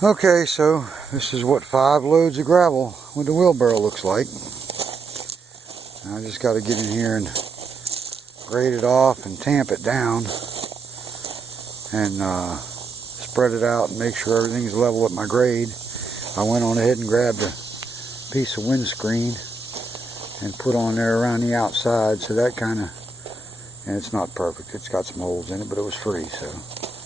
Okay, so this is what 5 loads of gravel with the wheelbarrow looks like. I just got to get in here and grade it off and tamp it down and spread it out and make sure everything's level at my grade. I went on ahead and grabbed a piece of windscreen and put on there around the outside, so that kind of, and it's not perfect, it's got some holes in it, but it was free, so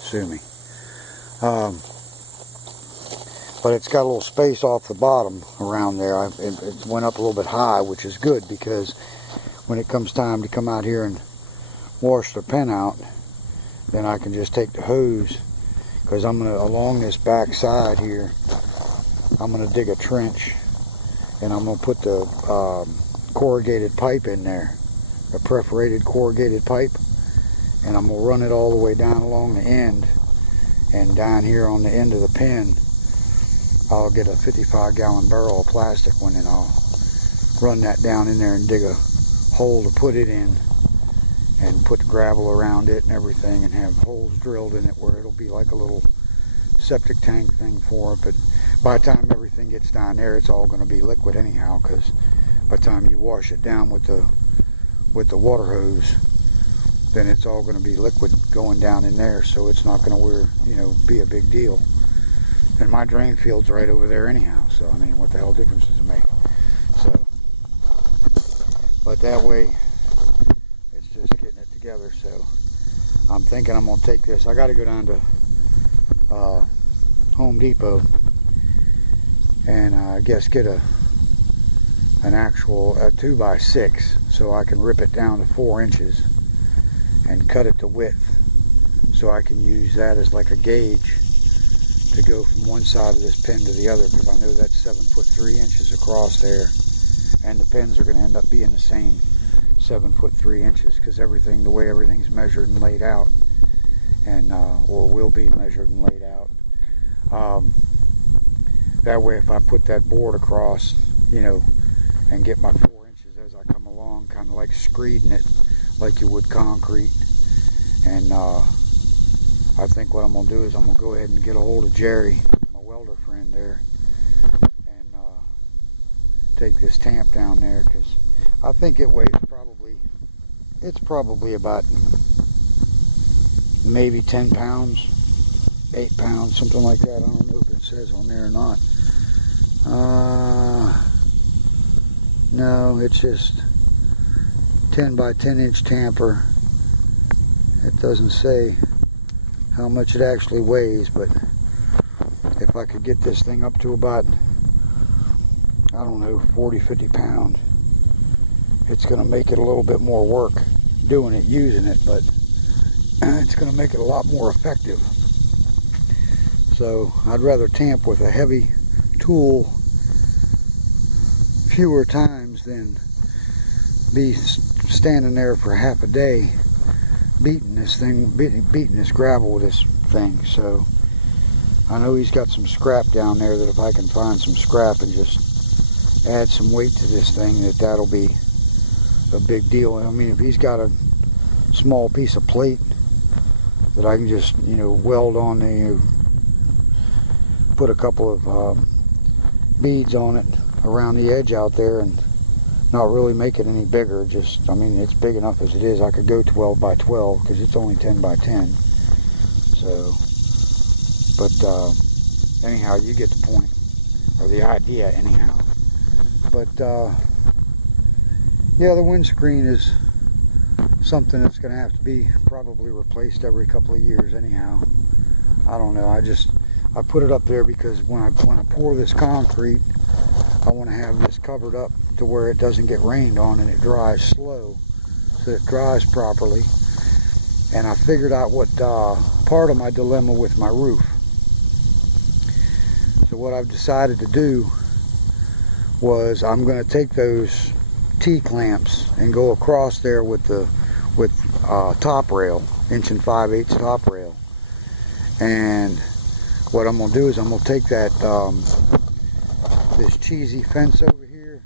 sue me. But it's got a little space off the bottom around there. It went up a little bit high, which is good, because when it comes time to come out here and wash the pen out, then I can just take the hose, because I'm going to, along this back side here, I'm going to dig a trench, and I'm going to put the corrugated pipe in there, a perforated corrugated pipe, and I'm going to run it all the way down along the end, and down here on the end of the pen, I'll get a 55-gallon barrel of plastic one, and I'll run that down in there and dig a hole to put it in and put gravel around it and everything, and have holes drilled in it where it'll be like a little septic tank thing for it. But by the time everything gets down there, it's all going to be liquid anyhow, because by the time you wash it down with the water hose, then it's all going to be liquid going down in there, so it's not going to be a big deal. And my drain field's right over there anyhow, so I mean, what the hell difference does it make? So, but that way, it's just getting it together. So I'm thinking I'm gonna take this. I got to go down to Home Depot and I guess get an actual 2x6, so I can rip it down to 4 inches and cut it to width, so I can use that as like a gauge to go from one side of this pen to the other, because I know that's 7 foot 3 inches across there, and the pens are going to end up being the same 7 foot 3 inches, because the way everything's measured and laid out, and or will be measured and laid out. That way, if I put that board across, and get my 4 inches as I come along, kind of like screeding it like you would concrete. And I think what I'm going to do is I'm going to go ahead and get a hold of Jerry, my welder friend there, and take this tamp down there, because I think it weighs it's probably about maybe 10 pounds, 8 pounds, something like that. I don't know if it says on there or not. No, it's just 10 by 10 inch tamper. It doesn't say how much it actually weighs, but if I could get this thing up to about, I don't know, 40-50 pounds, it's going to make it a little bit more work using it, but it's going to make it a lot more effective. So I'd rather tamp with a heavy tool fewer times than be standing there for half a day beating this gravel with this thing. So I know he's got some scrap down there, that if I can find some scrap and just add some weight to this thing, that'll be a big deal. I mean, if he's got a small piece of plate that I can just weld on put a couple of beads on it around the edge out there, and not really make it any bigger. Just, I mean, it's big enough as it is. I could go 12 by 12 because it's only 10 by 10. So, but anyhow, you get the point, or the idea anyhow. But yeah, the windscreen is something that's going to have to be probably replaced every couple of years anyhow. I don't know. I put it up there because when I pour this concrete, I want to have this covered up to where it doesn't get rained on and it dries slow, so it dries properly. And I figured out what part of my dilemma with my roof. So what I've decided to do was I'm going to take those T-clamps and go across there with top rail, 1 5/8" top rail. And what I'm going to do is I'm going to take that this cheesy fence over here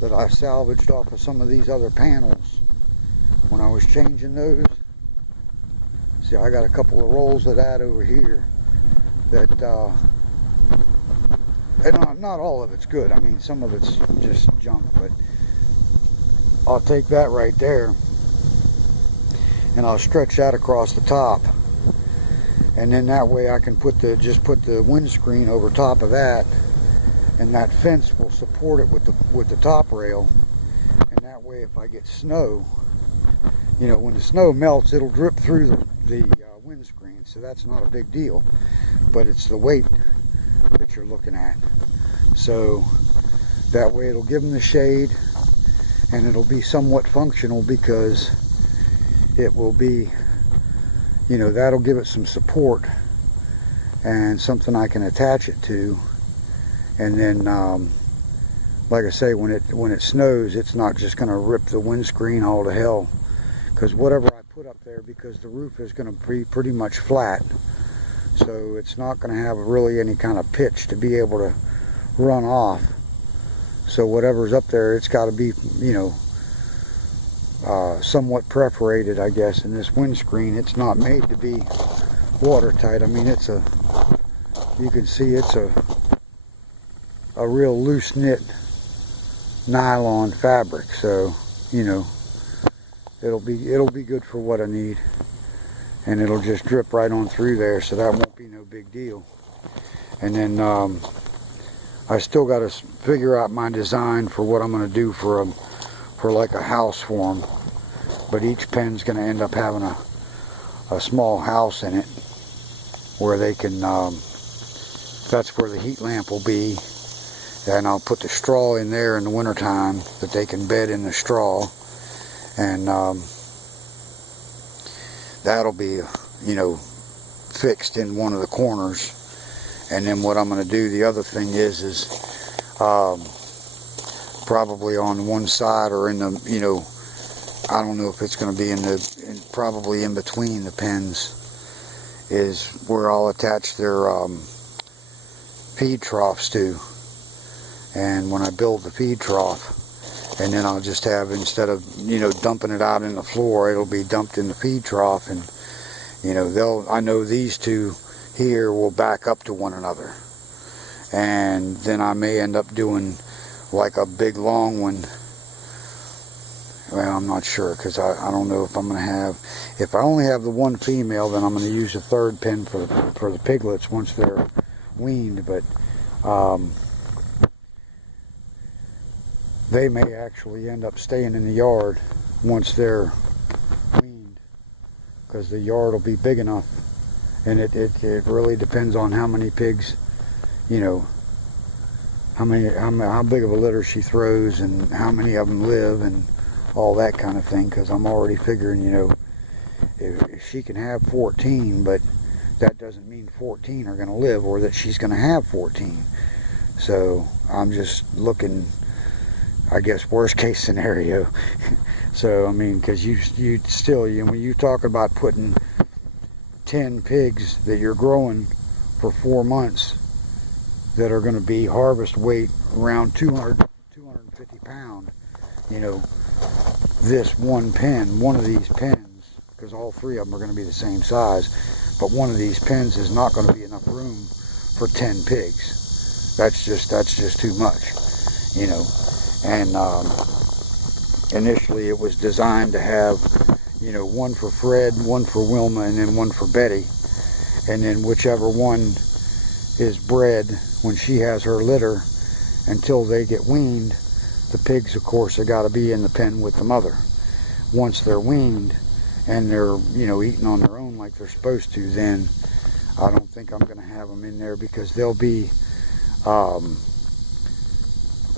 that I salvaged off of some of these other panels when I was changing those. See, I got a couple of rolls of that over here that it, and not all of it's good. I mean, some of it's just junk, but I'll take that right there and I'll stretch that across the top, and then that way I can just put the windscreen over top of that, and that fence will support it with the top rail. And that way, if I get snow, you know, when the snow melts, it'll drip through the windscreen, so that's not a big deal. But it's the weight that you're looking at. So that way it'll give them the shade, and it'll be somewhat functional, because it will be, you know, that'll give it some support and something I can attach it to. And then like I say, when it snows, it's not just going to rip the windscreen all to hell, because whatever I put up there, because the roof is going to be pretty much flat, so it's not going to have really any kind of pitch to be able to run off. So whatever's up there, it's got to be, you know, somewhat perforated, I guess. In this windscreen, it's not made to be watertight. I mean, you can see it's a real loose knit nylon fabric, so you know, it'll be good for what I need, and it'll just drip right on through there, so that won't be no big deal. And then I still got to figure out my design for what I'm going to do for like a house for them. But each pen's going to end up having a small house in it, where they can, that's where the heat lamp will be. And I'll put the straw in there in the wintertime, that they can bed in the straw. And that'll be, you know, fixed in one of the corners. And then what I'm going to do, the other thing is probably on one side, or in the, you know, I don't know if it's going to be probably in between the pens, is where I'll attach their feed troughs to. And when I build the feed trough, and then I'll just have, instead of, you know, dumping it out in the floor, it'll be dumped in the feed trough. And, you know, I know these two here will back up to one another. And then I may end up doing like a big long one. Well, I'm not sure, because I don't know if I'm going to have, if I only have the one female, then I'm going to use a third pen for the piglets once they're weaned. But they may actually end up staying in the yard once they're weaned, because the yard will be big enough. And it really depends on how many pigs, you know, how big of a litter she throws, and how many of them live, and all that kind of thing. Because I'm already figuring, you know, if she can have 14, but that doesn't mean 14 are going to live, or that she's going to have 14. So I'm just looking, I guess, worst case scenario. So I mean, because when you talk about putting 10 pigs that you're growing for 4 months, that are going to be harvest weight around 250 pounds, you know, this one of these pens, because all three of them are going to be the same size, but one of these pens is not going to be enough room for 10 pigs. That's just too much, you know. And initially it was designed to have, you know, one for Fred, one for Wilma, and then one for Betty. And then whichever one is bred when she has her litter, until they get weaned, the pigs, of course, have got to be in the pen with the mother. Once they're weaned and they're, you know, eating on their own like they're supposed to, then I don't think I'm going to have them in there, because they'll be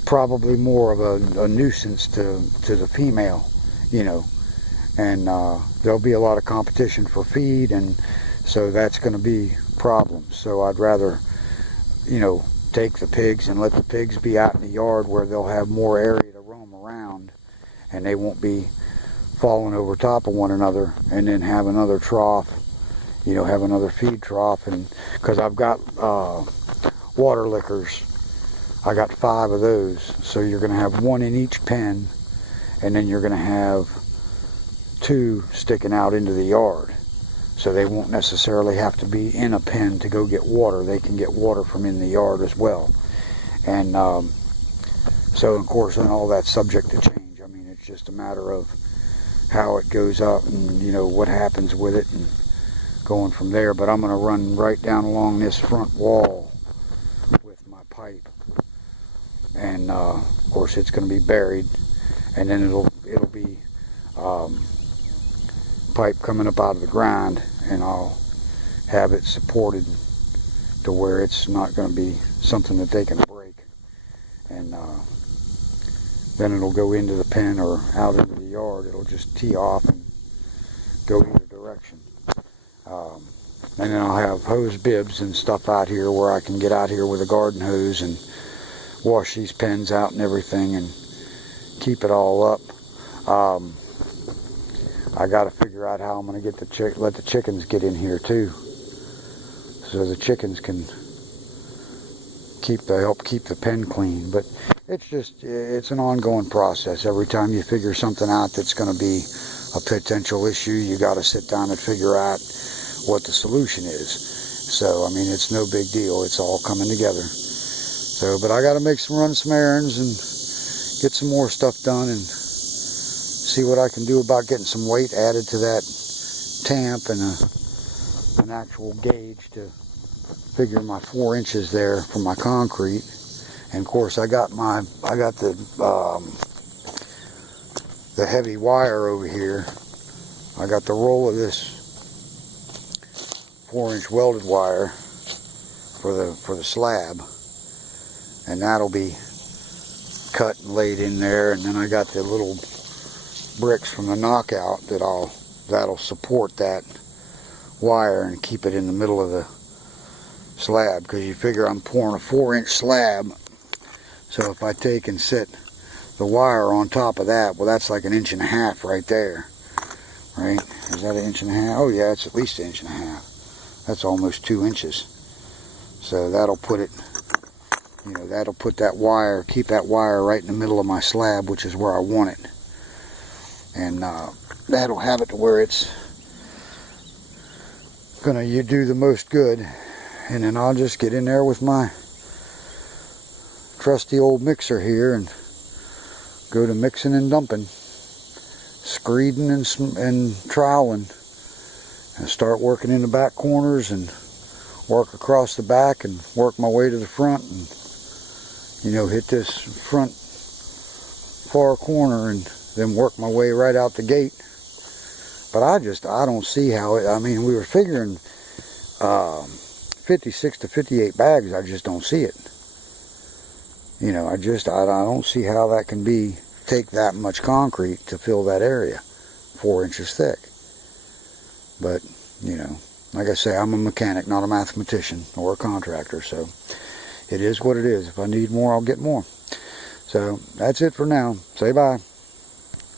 probably more of a nuisance to the female, you know. And there'll be a lot of competition for feed, and so that's going to be problems. So I'd rather, you know, take the pigs and let the pigs be out in the yard, where they'll have more area to roam around, and they won't be falling over top of one another. And then have another trough, you know, have another feed trough. And because I've got water lickers, I got 5 of those, so you're going to have 1 in each pen, and then you're going to have 2 sticking out into the yard. So they won't necessarily have to be in a pen to go get water. They can get water from in the yard as well. And so of course then all that's subject to change. I mean, it's just a matter of how it goes up and, you know, what happens with it and going from there. But I'm going to run right down along this front wall with my pipe. And of course it's going to be buried, and then it'll be pipe coming up out of the ground, and I'll have it supported to where it's not going to be something that they can break. And then it'll go into the pen or out into the yard. It'll just tee off and go either direction. And then I'll have hose bibs and stuff out here where I can get out here with a garden hose and wash these pens out and everything and keep it all up. I got to figure out how I'm going to get let the chickens get in here too, so the chickens can help keep the pen clean. But it's an ongoing process. Every time you figure something out that's going to be a potential issue, you got to sit down and figure out what the solution is. So I mean, it's no big deal. It's all coming together. So, but I got to run some errands and get some more stuff done and see what I can do about getting some weight added to that tamp and an actual gauge to figure my 4 inches there for my concrete. And of course I got the heavy wire over here. I got the roll of this 4-inch welded wire for the slab, and that'll be cut and laid in there. And then I got the little bricks from the knockout that'll support that wire and keep it in the middle of the slab, because you figure I'm pouring a 4-inch slab, so if I take and set the wire on top of that, well, that's like 1.5 inches right there, right? Is that 1.5 inches? Oh yeah, it's at least 1.5 inches. That's almost 2 inches. So that'll put it, you know, that'll put that wire, keep that wire right in the middle of my slab, which is where I want it. And that'll have it to where it's gonna do the most good. And then I'll just get in there with my trusty old mixer here and go to mixing and dumping, screeding and troweling, and start working in the back corners and work across the back and work my way to the front, and, you know, hit this front far corner and then work my way right out the gate. But I don't see how it, I mean, we were figuring 56 to 58 bags. I just don't see it. You know, I don't see how that can take that much concrete to fill that area 4 inches thick. But, you know, like I say, I'm a mechanic, not a mathematician or a contractor, so it is what it is. If I need more, I'll get more. So that's it for now. Say bye.